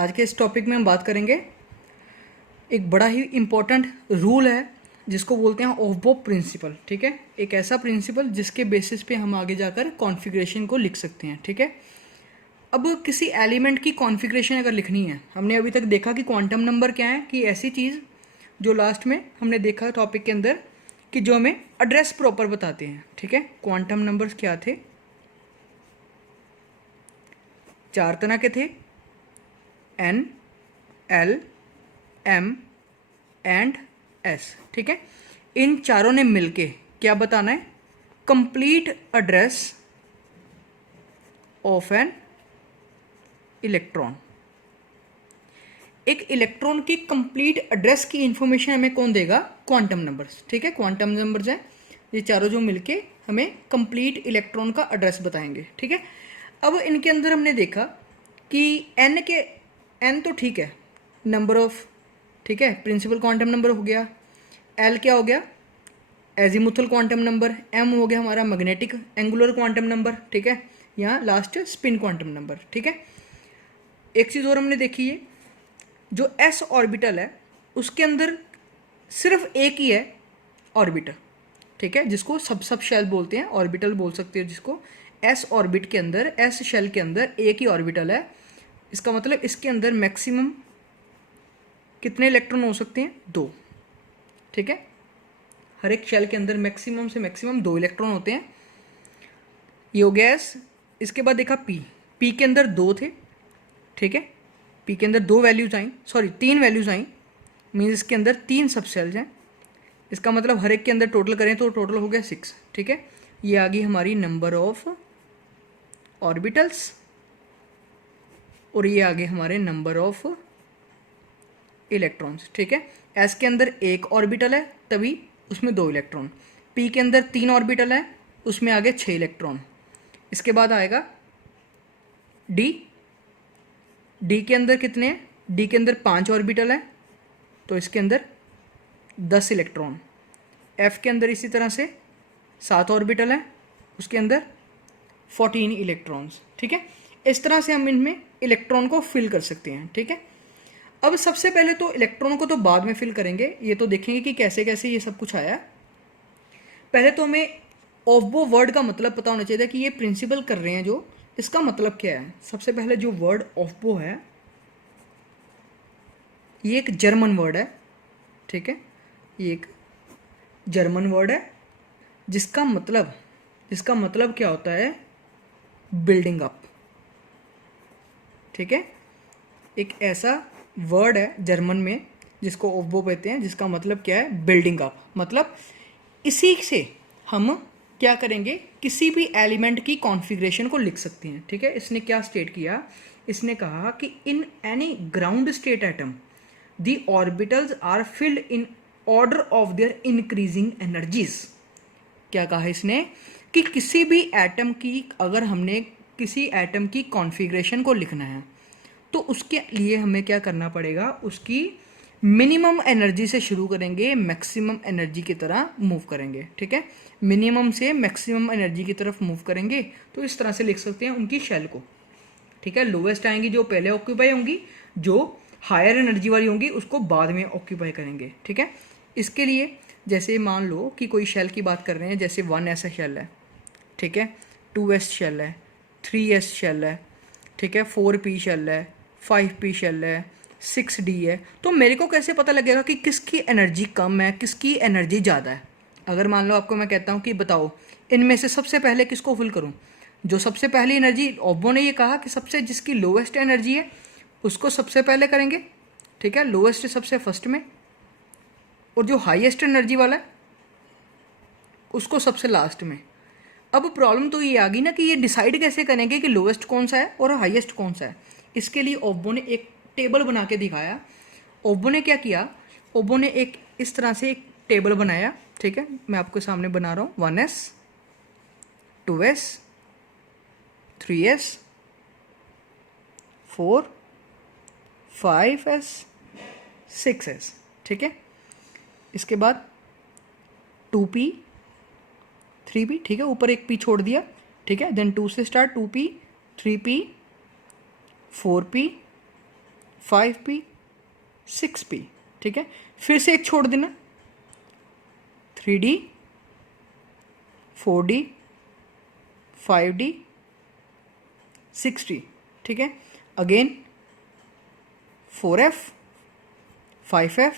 आज के इस टॉपिक में हम बात करेंगे एक बड़ा ही इम्पोर्टेंट रूल है जिसको बोलते हैं ऑफ बो प्रिंसिपल। ठीक है, एक ऐसा प्रिंसिपल जिसके बेसिस पे हम आगे जाकर कॉन्फ़िगरेशन को लिख सकते हैं। ठीक है, अब किसी एलिमेंट की कॉन्फ़िगरेशन अगर लिखनी है, हमने अभी तक देखा कि क्वांटम नंबर क्या है, कि ऐसी चीज़ जो लास्ट में हमने देखा टॉपिक के अंदर कि जो हमें एड्रेस प्रॉपर बताते हैं। ठीक है, क्वांटम नंबर्स क्या थे, 4 तरह के थे, N, L, M and S. ठीक है, इन चारों ने मिलके क्या बताना है, complete address of an electron. एक इलेक्ट्रॉन की कंप्लीट एड्रेस की इंफॉर्मेशन हमें कौन देगा, क्वांटम नंबर्स। ठीक है, क्वांटम नंबर्स हैं ये चारों जो मिलके हमें कंप्लीट इलेक्ट्रॉन का एड्रेस बताएंगे। ठीक है, अब इनके अंदर हमने देखा कि एन तो ठीक है, नंबर ऑफ, ठीक है, प्रिंसिपल क्वांटम नंबर हो गया, एल क्या हो गया, एजीमुथल क्वांटम नंबर, एम हो गया हमारा मैग्नेटिक एंगुलर क्वांटम नंबर। ठीक है, यहाँ लास्ट स्पिन क्वांटम नंबर। ठीक है, एक चीज़ और हमने देखी है, जो एस ऑर्बिटल है उसके अंदर सिर्फ एक ही है ऑर्बिटल। ठीक है, जिसको सब शेल बोलते हैं, ऑर्बिटल बोल सकते हो जिसको। एस ऑर्बिट के अंदर, एस शेल के अंदर एक ही ऑर्बिटल है। इसका मतलब इसके अंदर मैक्सिमम कितने इलेक्ट्रॉन हो सकते हैं, 2। ठीक है, हर एक शेल के अंदर मैक्सिमम से मैक्सिमम 2 इलेक्ट्रॉन होते हैं। ये हो गया एस। इसके बाद देखा पी के अंदर 2 थे। ठीक है, पी के अंदर 2 वैल्यूज आई, सॉरी 3 वैल्यूज आई, मीन्स इसके अंदर 3 सब सेल्स हैं। इसका मतलब हर एक के अंदर टोटल करें तो टोटल हो गया 6। ठीक है, ये आ गई हमारी नंबर ऑफ ऑर्बिटल्स और ये आ गए हमारे नंबर ऑफ इलेक्ट्रॉन्स। ठीक है, एस के अंदर एक ऑर्बिटल है तभी उसमें 2 इलेक्ट्रॉन, पी के अंदर 3 ऑर्बिटल है उसमें आ गए 6 इलेक्ट्रॉन। इसके बाद आएगा डी के अंदर कितने हैं, डी के अंदर 5 ऑर्बिटल है तो इसके अंदर 10 इलेक्ट्रॉन। एफ के अंदर इसी तरह से 7 ऑर्बिटल है, उसके अंदर 14 इलेक्ट्रॉन्स। ठीक है, इस तरह से हम इनमें इलेक्ट्रॉन को फिल कर सकते हैं। ठीक है, अब सबसे पहले तो इलेक्ट्रॉन को तो बाद में फिल करेंगे, ये तो देखेंगे कि कैसे कैसे ये सब कुछ आया। पहले तो हमें ऑफबो वर्ड का मतलब पता होना चाहिए कि ये प्रिंसिपल कर रहे हैं जो, इसका मतलब क्या है। सबसे पहले जो वर्ड ऑफबो है ये एक जर्मन वर्ड है। ठीक है, ये एक जर्मन वर्ड है जिसका मतलब क्या होता है, बिल्डिंग अप। ठीक है, एक ऐसा वर्ड है जर्मन में जिसको ऑफबो कहते हैं, जिसका मतलब क्या है, बिल्डिंग अप। मतलब इसी से हम क्या करेंगे, किसी भी एलिमेंट की कॉन्फ़िगरेशन को लिख सकते हैं। ठीक है, इसने क्या स्टेट किया, इसने कहा कि in any ground state atom the orbitals are filled in order of their increasing energies. क्या कहा इसने कि किसी भी एटम की, अगर हमने किसी एटम की कॉन्फ़िगरेशन को लिखना है तो उसके लिए हमें क्या करना पड़ेगा, उसकी मिनिमम एनर्जी से शुरू करेंगे, मैक्सिमम एनर्जी की तरह मूव करेंगे। ठीक है, मिनिमम से मैक्सिमम एनर्जी की तरफ मूव करेंगे तो इस तरह से लिख सकते हैं उनकी शेल को। ठीक है, लोवेस्ट आएंगी जो पहले ऑक्यूपाई होंगी, जो हायर एनर्जी वाली होंगी उसको बाद में ऑक्यूपाई करेंगे। ठीक है, इसके लिए जैसे मान लो कि कोई शेल की बात कर रहे हैं, जैसे 1s शेल है, ठीक है, 2s शेल है, 3s शेल है, ठीक है, 4p शेल है, 5p शेल है, 6d है, तो मेरे को कैसे पता लगेगा कि किसकी एनर्जी कम है, किसकी एनर्जी ज़्यादा है। अगर मान लो आपको मैं कहता हूँ कि बताओ इनमें से सबसे पहले किसको फिल करूँ, जो सबसे पहली एनर्जी, ऑब्बो ने ये कहा कि सबसे जिसकी लोवेस्ट एनर्जी है उसको सबसे पहले करेंगे। ठीक है, लोवेस्ट सबसे फर्स्ट में, और जो हाईएस्ट एनर्जी वाला है उसको सबसे लास्ट में। अब प्रॉब्लम तो ये आ गई ना कि ये डिसाइड कैसे करेंगे कि लोवेस्ट कौन सा है और हाईएस्ट कौन सा है। इसके लिए ओब्बो ने एक टेबल बना के दिखाया। ओब्बो ने क्या किया, ओब्बो ने एक इस तरह से एक टेबल बनाया। ठीक है, मैं आपके सामने बना रहा हूँ, 1s, 2s, 3s, 4, 5s, 6s। ठीक है, इसके बाद 2p, 3p, ठीक है, ऊपर एक p छोड़ दिया। ठीक है, देन 2 से start, 2p, 3p, 4p, 5p 6p, ठीक है। फिर से एक छोड़ देना, 3d 4d 5d 6d, ठीक है। अगेन 4f 5f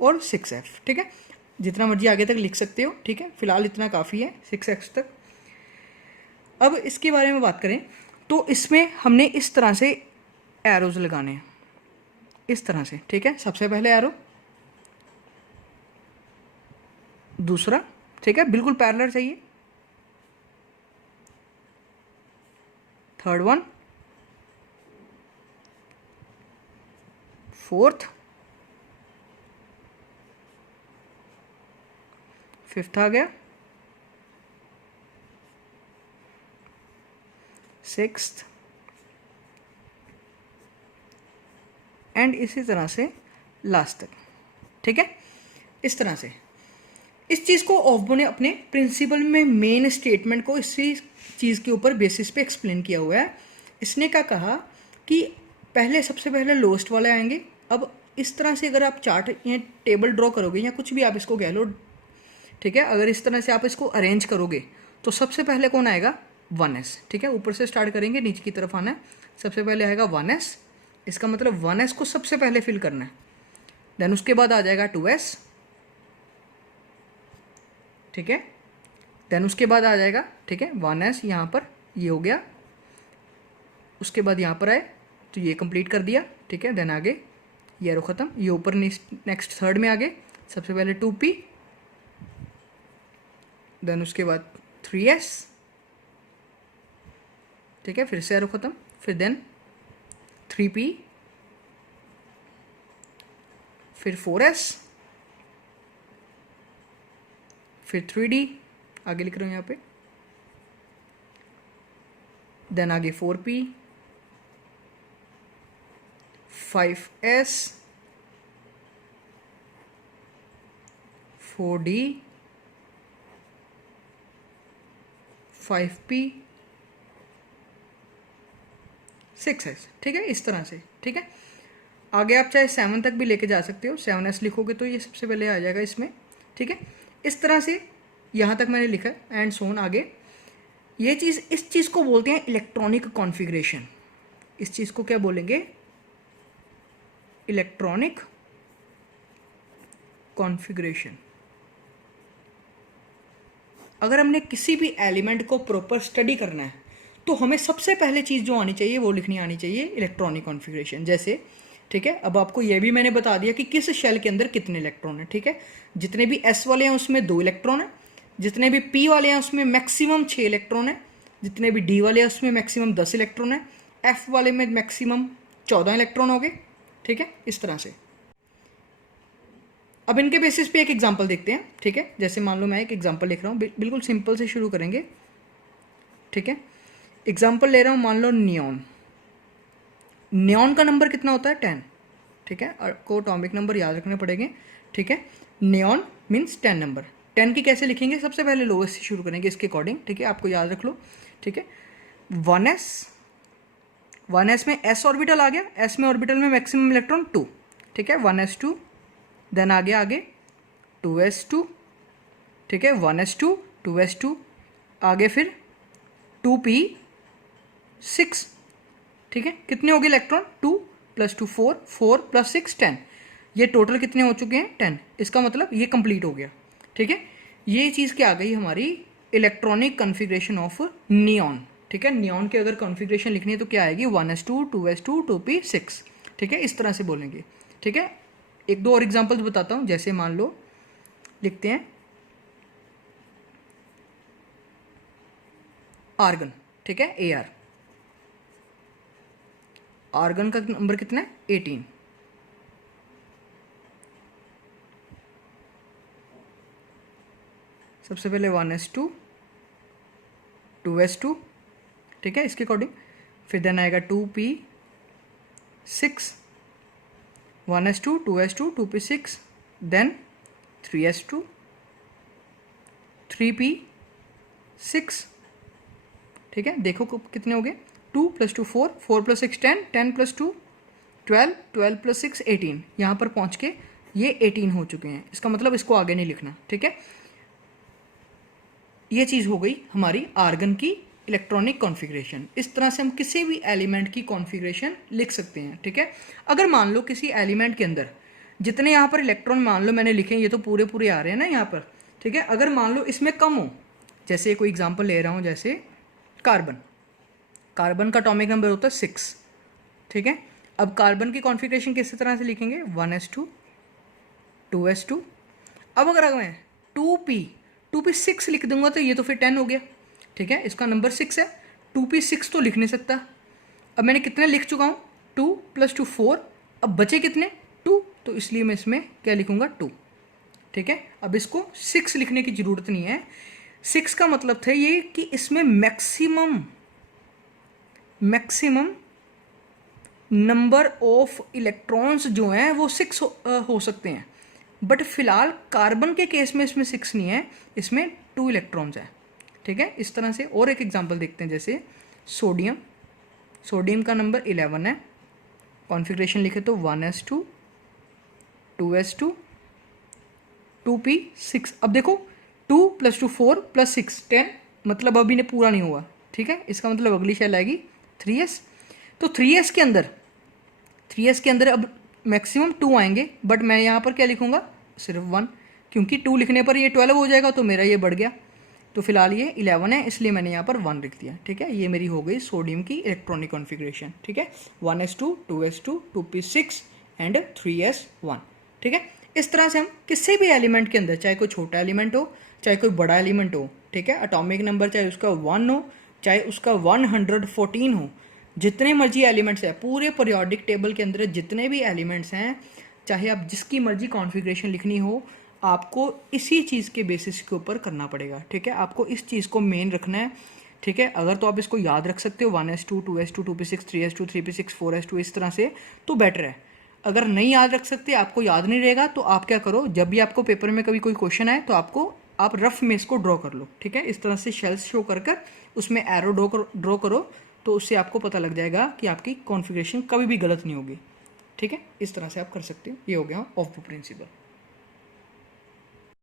और 6f, ठीक है। जितना मर्जी आगे तक लिख सकते हो, ठीक है। फिलहाल इतना काफ़ी है 6x तक। अब इसके बारे में बात करें तो इसमें हमने इस तरह से एरोज लगाने हैं, इस तरह से, ठीक है। सबसे पहले एरो, दूसरा, ठीक है, बिल्कुल पैरेलल चाहिए, थर्ड वन, फोर्थ, फिफ्थ आ गया, सिक्स्थ, एंड इसी तरह से लास्ट तक, ठीक है। इस तरह से इस चीज़ को ऑफबो ने अपने प्रिंसिपल में मेन स्टेटमेंट को इसी चीज़ के ऊपर बेसिस पे एक्सप्लेन किया हुआ है। इसने क्या कहा कि पहले सबसे पहले लोएस्ट वाले आएंगे। अब इस तरह से अगर आप चार्ट या टेबल ड्रॉ करोगे या कुछ भी आप इसको कह लो, ठीक है, अगर इस तरह से आप इसको अरेंज करोगे तो सबसे पहले कौन आएगा, 1s, ठीक है। ऊपर से स्टार्ट करेंगे, नीचे की तरफ आना है। सबसे पहले आएगा 1s, इसका मतलब 1s को सबसे पहले फिल करना है। देन उसके बाद आ जाएगा 2s, ठीक है। देन उसके बाद आ जाएगा, ठीक है, 1s यहाँ पर, ये हो गया। उसके बाद यहाँ पर आए तो ये कंप्लीट कर दिया, ठीक है। देन आगे ये एरो ख़त्म, ये ऊपर नेक्स्ट थर्ड में आगे सबसे पहले 2p, देन उसके बाद 3s, ठीक है, फिर से एरो ख़त्म, फिर देन 3p, फिर 4s, फिर 3d, आगे लिख रहा हूँ यहाँ पे, देन आगे 4p, 5s, 4d, 5p, 6s, ठीक है। इस तरह से, ठीक है। आगे आप चाहे 7 तक भी लेके जा सकते हो, 7s लिखोगे तो ये सबसे पहले आ जाएगा इसमें, ठीक है। इस तरह से यहाँ तक मैंने लिखा है एंड सोन आगे। ये चीज़, इस चीज़ को बोलते हैं इलेक्ट्रॉनिक कॉन्फ़िगरेशन। इस चीज़ को क्या बोलेंगे, इलेक्ट्रॉनिक कॉन्फ़िगरेशन। अगर हमने किसी भी एलिमेंट को प्रॉपर स्टडी करना है तो हमें सबसे पहले चीज़ जो आनी चाहिए वो लिखनी आनी चाहिए इलेक्ट्रॉनिक कॉन्फ़िगरेशन। जैसे, ठीक है, अब आपको यह भी मैंने बता दिया कि किस शेल के अंदर कितने इलेक्ट्रॉन हैं, ठीक है। जितने भी s वाले हैं उसमें 2 इलेक्ट्रॉन हैं, जितने भी p वाले हैं उसमें मैक्सिमम 6 इलेक्ट्रॉन हैं, जितने भी d वाले हैं उसमें मैक्सिमम 10 इलेक्ट्रॉन हैं, f वाले में मैक्सिमम 14 इलेक्ट्रॉन हो गए, ठीक है। इस तरह से अब इनके बेसिस पे एक एग्जांपल देखते हैं, ठीक है। जैसे मान लो मैं एक एग्जांपल लिख रहा हूँ, बिल्कुल सिंपल से शुरू करेंगे, ठीक है। एग्जांपल ले रहा हूँ, मान लो नियॉन। नियॉन का नंबर कितना होता है, 10, ठीक है। आपको एटॉमिक नंबर याद रखने पड़ेंगे, ठीक है। Neon means 10 number. 10 की कैसे लिखेंगे, सबसे पहले लोवेस्ट से शुरू करेंगे इसके अकॉर्डिंग, ठीक है। आपको याद रख लो, ठीक है। 1s में s ऑर्बिटल आ गया, s में ऑर्बिटल में मैक्सिमम इलेक्ट्रॉन 2, ठीक है, 1s2। देन आगे 2s2, ठीक है, 1s2 2s2, आगे फिर 2p6, ठीक है। कितने हो गए इलेक्ट्रॉन, 2 + 2 4, 4 + 6 10, ये टोटल कितने हो चुके हैं, 10। इसका मतलब ये कंप्लीट हो गया, ठीक है। ये चीज़ क्या आ गई हमारी, इलेक्ट्रॉनिक कॉन्फ़िगरेशन ऑफ नियॉन, ठीक है। नियॉन की अगर कॉन्फ़िगरेशन लिखनी है तो क्या आएगी, 1s2 2s2 2p6, ठीक है। इस तरह से बोलेंगे, ठीक है। एक दो और एग्जांपल्स बताता हूँ। जैसे मान लो लिखते हैं आर्गन, ठीक है, Ar। आर्गन का नंबर कितना है, 18। सबसे पहले 1s2 2s2, ठीक है, इसके अकॉर्डिंग। फिर देन आएगा 2p6, 1s2 2s2 2p6, then 3s2 3p6, ठीक है। देखो कितने हो गए, 2 + 2 4, 4 + 6 10, 10 + 2 12, 12 + 6 18, यहाँ पर पहुँच के ये 18 हो चुके हैं। इसका मतलब इसको आगे नहीं लिखना, ठीक है। ये चीज़ हो गई हमारी आर्गन की इलेक्ट्रॉनिक कॉन्फ़िगरेशन। इस तरह से हम किसी भी एलिमेंट की कॉन्फ़िगरेशन लिख सकते हैं, ठीक है। अगर मान लो किसी एलिमेंट के अंदर जितने यहाँ पर इलेक्ट्रॉन मान लो मैंने लिखे, ये तो पूरे पूरे आ रहे हैं ना यहाँ पर, ठीक है। अगर मान लो इसमें कम हो, जैसे कोई एग्जांपल ले रहा हूँ, जैसे कार्बन, कार्बन का एटॉमिक नंबर होता है 6, ठीक है। अब कार्बन की कॉन्फ़िगरेशन किस तरह से लिखेंगे, 1s2 2s2। अब अगर मैं 2p 6 लिख दूंगा तो ये तो फिर 10 हो गया, ठीक है। इसका नंबर 6 है, 2p 6 तो लिख नहीं सकता। अब मैंने कितने लिख चुका हूँ, 2 + 2 4, अब बचे कितने 2, तो इसलिए मैं इसमें क्या लिखूंगा 2, ठीक है। अब इसको 6 लिखने की ज़रूरत नहीं है। 6 का मतलब था ये कि इसमें मैक्सिमम नंबर ऑफ इलेक्ट्रॉन्स जो हैं वो 6 हो सकते हैं। बट फिलहाल कार्बन के केस में इसमें 6 नहीं है, इसमें 2 इलेक्ट्रॉन्स हैं, ठीक है। इस तरह से और एक एग्जांपल देखते हैं, जैसे सोडियम का नंबर 11 है, कॉन्फ़िगरेशन लिखे तो 1s2 2s2 2p 6। अब देखो 2 + 2 4 + 6 10, मतलब अभी ने पूरा नहीं हुआ, ठीक है। इसका मतलब अगली शेल आएगी 3s। तो 3s के अंदर अब मैक्सिमम 2 आएंगे, बट मैं यहाँ पर क्या लिखूँगा, सिर्फ 1, क्योंकि 2 लिखने पर ये 12 हो जाएगा तो मेरा ये बढ़ गया। तो फिलहाल ये 11 है, इसलिए मैंने यहाँ पर 1 लिख दिया, ठीक है। ये मेरी हो गई सोडियम की इलेक्ट्रॉनिक कॉन्फ़िगरेशन, ठीक है। 1s2 2s2 2p6 and 3s1, ठीक है। इस तरह से हम किसी भी एलिमेंट के अंदर, चाहे कोई छोटा एलिमेंट हो चाहे कोई बड़ा एलिमेंट हो, ठीक है, एटॉमिक नंबर चाहे उसका 1 हो चाहे उसका 114 हो, जितने मर्जी एलिमेंट्स हैं पूरे पीरियोडिक टेबल के अंदर, जितने भी एलिमेंट्स हैं, चाहे आप जिसकी मर्जी कॉन्फ़िगरेशन लिखनी हो, आपको इसी चीज़ के बेसिस के ऊपर करना पड़ेगा, ठीक है। आपको इस चीज़ को मेन रखना है, ठीक है। अगर तो आप इसको याद रख सकते हो 1s2 2s2 2p6 3s2 3p6 4s2 इस तरह से, तो बेटर है। अगर नहीं याद रख सकते, आपको याद नहीं रहेगा, तो आप क्या करो, जब भी आपको पेपर में कभी कोई क्वेश्चन आए तो आप रफ में इसको ड्रॉ कर लो, ठीक है। इस तरह से शेल्स शो कर कर उसमें एरो ड्रॉ करो, तो उससे आपको पता लग जाएगा कि आपकी कॉन्फ़िगरेशन कभी भी गलत नहीं होगी, ठीक है। इस तरह से आप कर सकते हो। ये हो गया ऑफ द प्रिंसिपल।